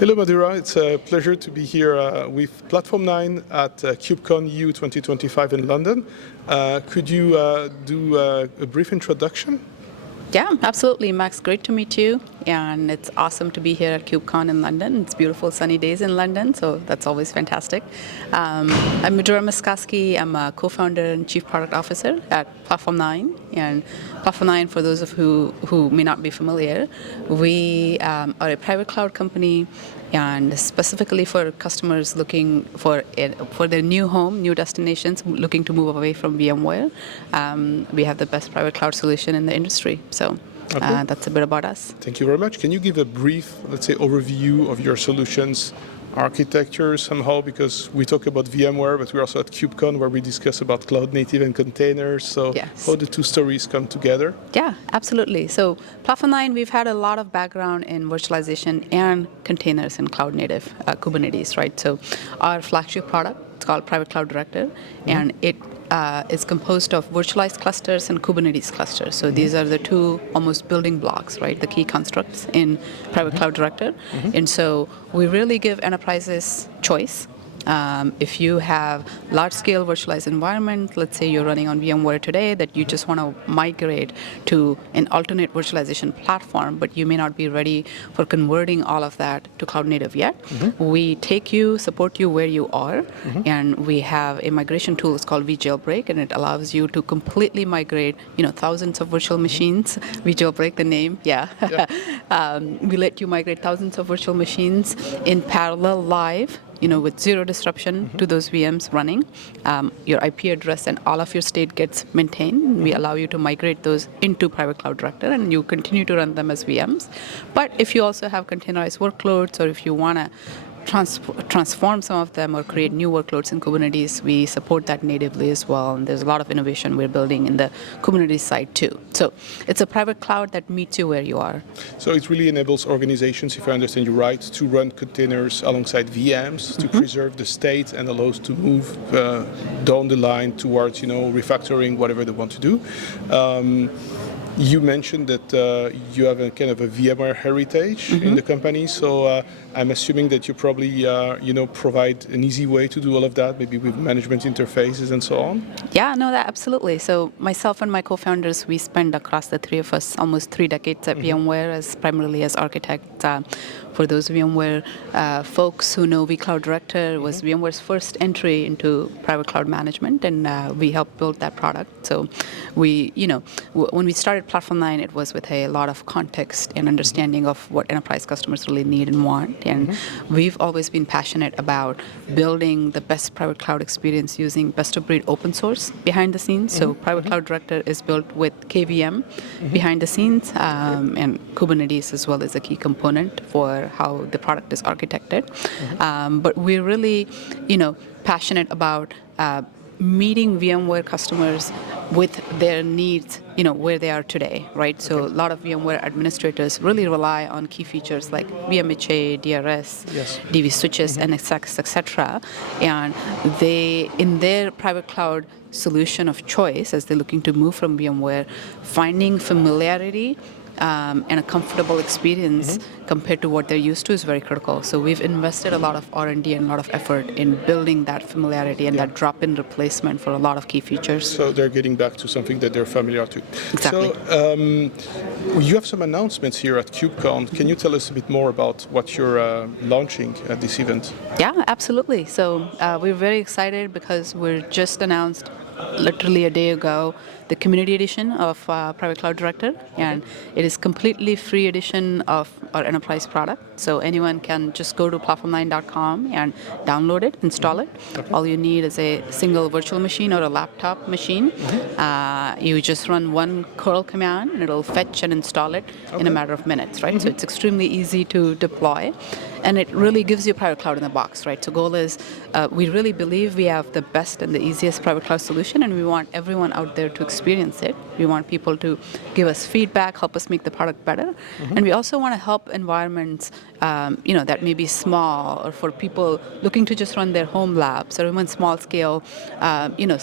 Hello, Madhura. It's a pleasure to be here with Platform9 at KubeCon EU 2025 in London. Could you do a brief introduction? Yeah, absolutely, Max. Great to meet you. And it's awesome to be here at KubeCon in London. It's beautiful sunny days in London, so that's always fantastic. I'm Madhura Maskasky. I'm a co-founder and chief product officer at Platform9. And Platform9, for those of who may not be familiar, we are a private cloud company, and specifically for customers looking for their new home, new destinations, looking to move away from VMware. We have the best private cloud solution in the industry. So that's a bit about us. Thank you very much. Can you give a brief, let's say, overview of your solutions architecture somehow? Because we talk about VMware, but we're also at KubeCon where we discuss about cloud native and containers. So yes. How the two stories come together? Yeah, absolutely. So Platform9, we've had a lot of background in virtualization and containers and cloud native Kubernetes, right? So our flagship product, it's called Private Cloud Director, and it is composed of virtualized clusters and Kubernetes clusters. So these are the two almost building blocks, right? The key constructs in Private Cloud Director. And so we really give enterprises choice. If you have large-scale virtualized environment, let's say you're running on VMware today, that you just want to migrate to an alternate virtualization platform, but you may not be ready for converting all of that to cloud native yet. We take you, support you where you are, and we have a migration tool. It's called vJailbreak, and it allows you to completely migrate, thousands of virtual machines. vJailbreak, the name, yeah. We let you migrate thousands of virtual machines in parallel live, with zero disruption to those VMs running. Your IP address and all of your state gets maintained. We allow you to migrate those into Private Cloud Director, and you continue to run them as VMs. But if you also have containerized workloads, or if you want to transform some of them or create new workloads in Kubernetes, we support that natively as well. And there's a lot of innovation we're building in the Kubernetes side too. So it's a private cloud that meets you where you are. So it really enables organizations, if I understand you right, to run containers alongside VMs to preserve the state and allows to move down the line towards, refactoring whatever they want to do. You mentioned that you have a kind of a VMware heritage in the company, so I'm assuming that you probably, provide an easy way to do all of that, maybe with management interfaces and so on. Yeah, no, absolutely. So myself and my co-founders, we spent across the three of us almost 3 decades at VMware primarily as architects. For those VMware folks who know vCloud Director was VMware's first entry into private cloud management, and we helped build that product. So we, when we started Platform9, it was with a lot of context and understanding of what enterprise customers really need and want. And we've always been passionate about building the best private cloud experience using best-of-breed open source behind the scenes. So Private Cloud Director is built with KVM behind the scenes, and Kubernetes as well is a key component for how the product is architected. But we're really, passionate about meeting VMware customers with their needs, where they are today, right? So a lot of VMware administrators really rely on key features like VMHA, DRS, DV switches, NSX, etc. And they, in their private cloud solution of choice, as they're looking to move from VMware, finding familiarity and a comfortable experience compared to what they're used to is very critical. So we've invested a lot of R&D and a lot of effort in building that familiarity and that drop-in replacement for a lot of key features. So they're getting back to something that they're familiar to. Exactly. So you have some announcements here at KubeCon. Can you tell us a bit more about what you're launching at this event? Yeah, absolutely. So we're very excited because we're just announced literally a day ago the community edition of Private Cloud Director, and it is completely free edition of our enterprise product. So anyone can just go to platform9.com and download it, install it. All you need is a single virtual machine or a laptop machine. You just run one curl command and it'll fetch and install it in a matter of minutes, right? So it's extremely easy to deploy. And it really gives you private cloud in the box, right? So goal is, we really believe we have the best and the easiest private cloud solution, and we want everyone out there to experience experience it. We want people to give us feedback, help us make the product better. And we also want to help environments that may be small, or for people looking to just run their home labs, or even small scale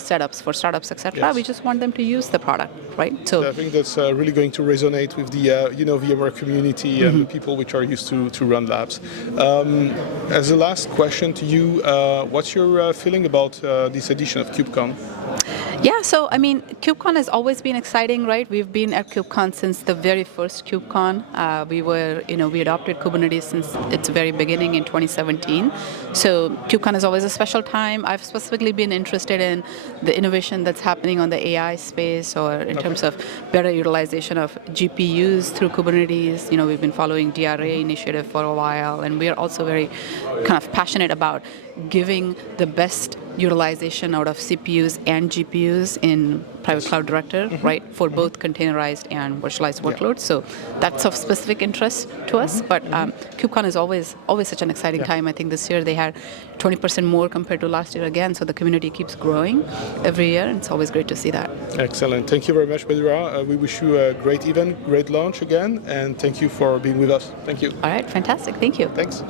setups for startups, etc. Yes. We just want them to use the product, right? So I think that's really going to resonate with the VMware community and the people which are used to run labs. As a last question to you, what's your feeling about this edition of KubeCon? Yeah, so I mean, KubeCon has always been exciting, right? We've been at KubeCon since the very first KubeCon. We adopted Kubernetes since its very beginning in 2017. So KubeCon is always a special time. I've specifically been interested in the innovation that's happening on the AI space, or in terms of better utilization of GPUs through Kubernetes. We've been following DRA initiative for a while, and we are also very kind of passionate about giving the best utilization out of CPUs and GPUs in Private Cloud Director, right, for both containerized and virtualized workloads. So that's of specific interest to us. But KubeCon is always such an exciting time. I think this year they had 20% more compared to last year again. So the community keeps growing every year, and it's always great to see that. Excellent. Thank you very much, Madhura. We wish you a great event, great launch again, and thank you for being with us. Thank you. All right, fantastic. Thank you. Thanks.